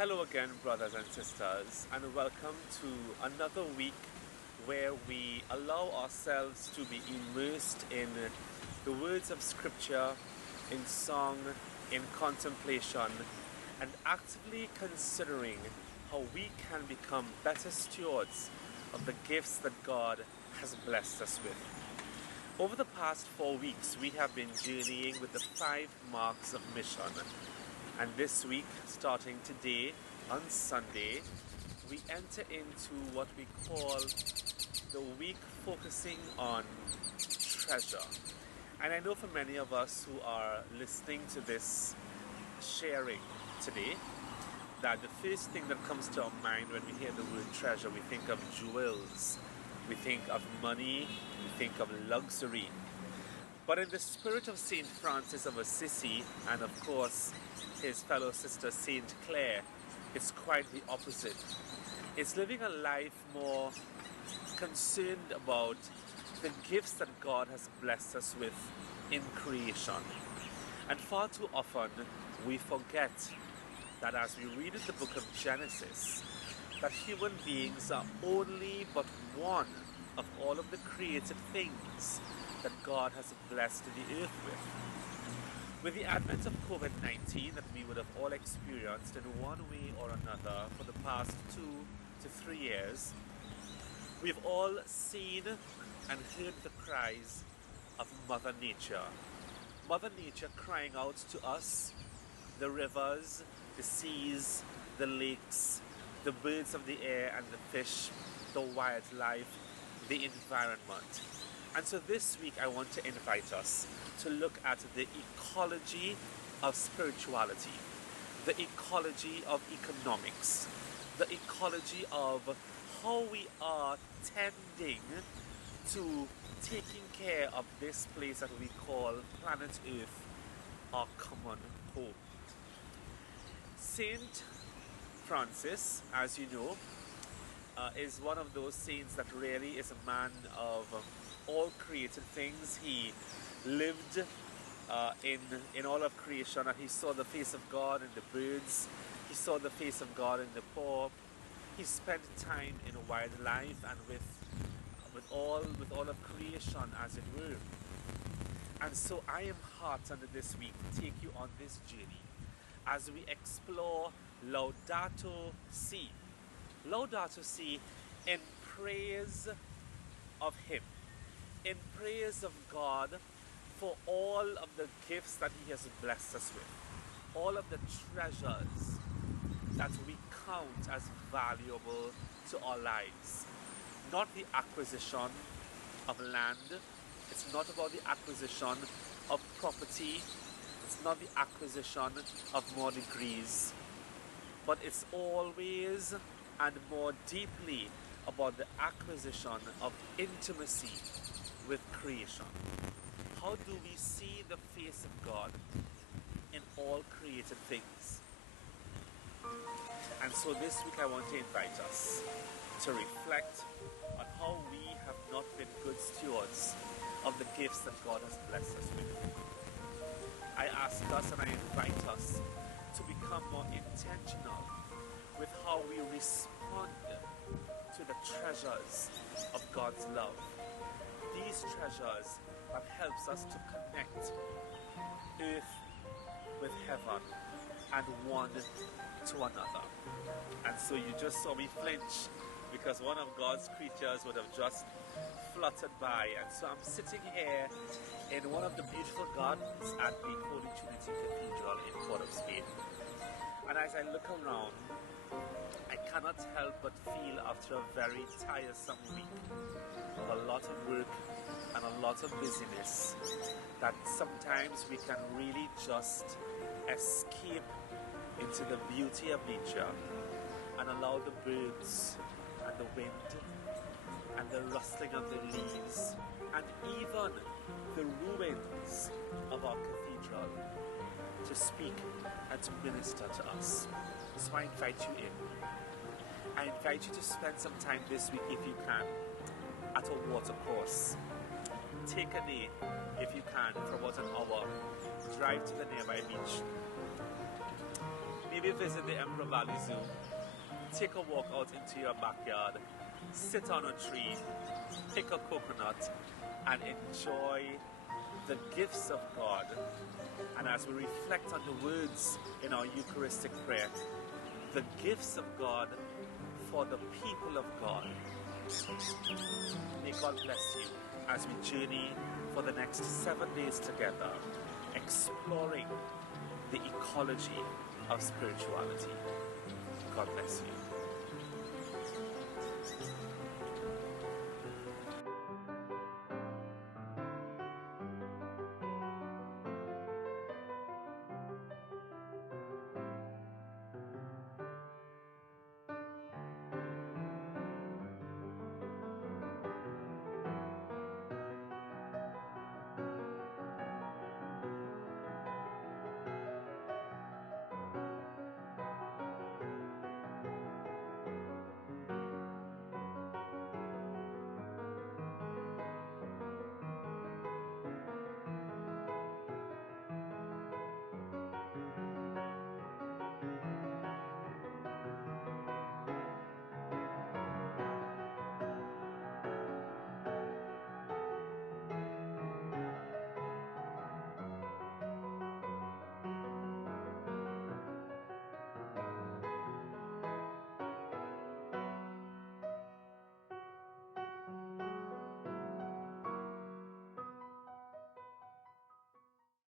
Hello again, brothers and sisters, and welcome to another week where we allow ourselves to be immersed in the words of Scripture, in song, in contemplation, and actively considering how we can become better stewards of the gifts that God has blessed us with. Over the past 4 weeks, we have been journeying with the 5 marks of mission. And this week, starting today, on Sunday, we enter into what we call the week focusing on treasure. And I know for many of us who are listening to this sharing today, that the first thing that comes to our mind when we hear the word treasure, we think of jewels, we think of money, we think of luxury. But in the spirit of Saint Francis of Assisi, and of course his fellow sister Saint Clare, it's quite the opposite. It's living a life more concerned about the gifts that God has blessed us with in creation. And far too often we forget that as we read in the book of Genesis, that human beings are only but one of all of the created things that God has blessed the earth with. With the advent of COVID-19 that we would have all experienced in one way or another for the past 2 to 3 years, we've all seen and heard the cries of Mother Nature. Mother Nature crying out to us, the rivers, the seas, the lakes, the birds of the air and the fish, the wildlife, the environment. And so this week I want to invite us to look at the ecology of spirituality, the ecology of economics, the ecology of how we are tending to taking care of this place that we call planet Earth, our common home. Saint Francis, as you know, is one of those saints that really is a man of all created things. He lived in all of creation, and he saw the face of God in the birds. He saw the face of God in the poor. He spent time in wildlife and with all of creation, as it were. And so I am heartened this week to take you on this journey as we explore Laudato Si. Laudato Si in praise of Him, in praise of God for all of the gifts that He has blessed us with, all of the treasures that we count as valuable to our lives. Not the acquisition of land, it's not about the acquisition of property, it's not the acquisition of more degrees, but it's always and more deeply about the acquisition of intimacy with creation. How do we see the face of God in all created things? And so this week I want to invite us to reflect on how we have not been good stewards of the gifts that God has blessed us with. I ask us and I invite us to become more intentional with how we respond to the treasures of God's love. These treasures that helps us to connect earth with heaven and one to another. And so you just saw me flinch because one of God's creatures would have just fluttered by. And so I'm sitting here in one of the beautiful gardens at the Holy Trinity Cathedral in Port of Spain. And as I look around, I cannot help but feel after a very tiresome week of a lot of work and a lot of busyness that sometimes we can really just escape into the beauty of nature and allow the birds and the wind and the rustling of the leaves and even the ruins of our cathedral to speak and to minister to us. So I invite you in. I invite you to spend some time this week, if you can, at a water course. Take a day, if you can, for about an hour. Drive to the nearby beach. maybe visit the Emperor Valley Zoo, take a walk out into your backyard, sit on a tree, pick a coconut, and enjoy the gifts of God. And as we reflect on the words in our Eucharistic prayer, the gifts of God for the people of God. May God bless you as we journey for the next 7 days together, exploring the ecology of spirituality. God bless you.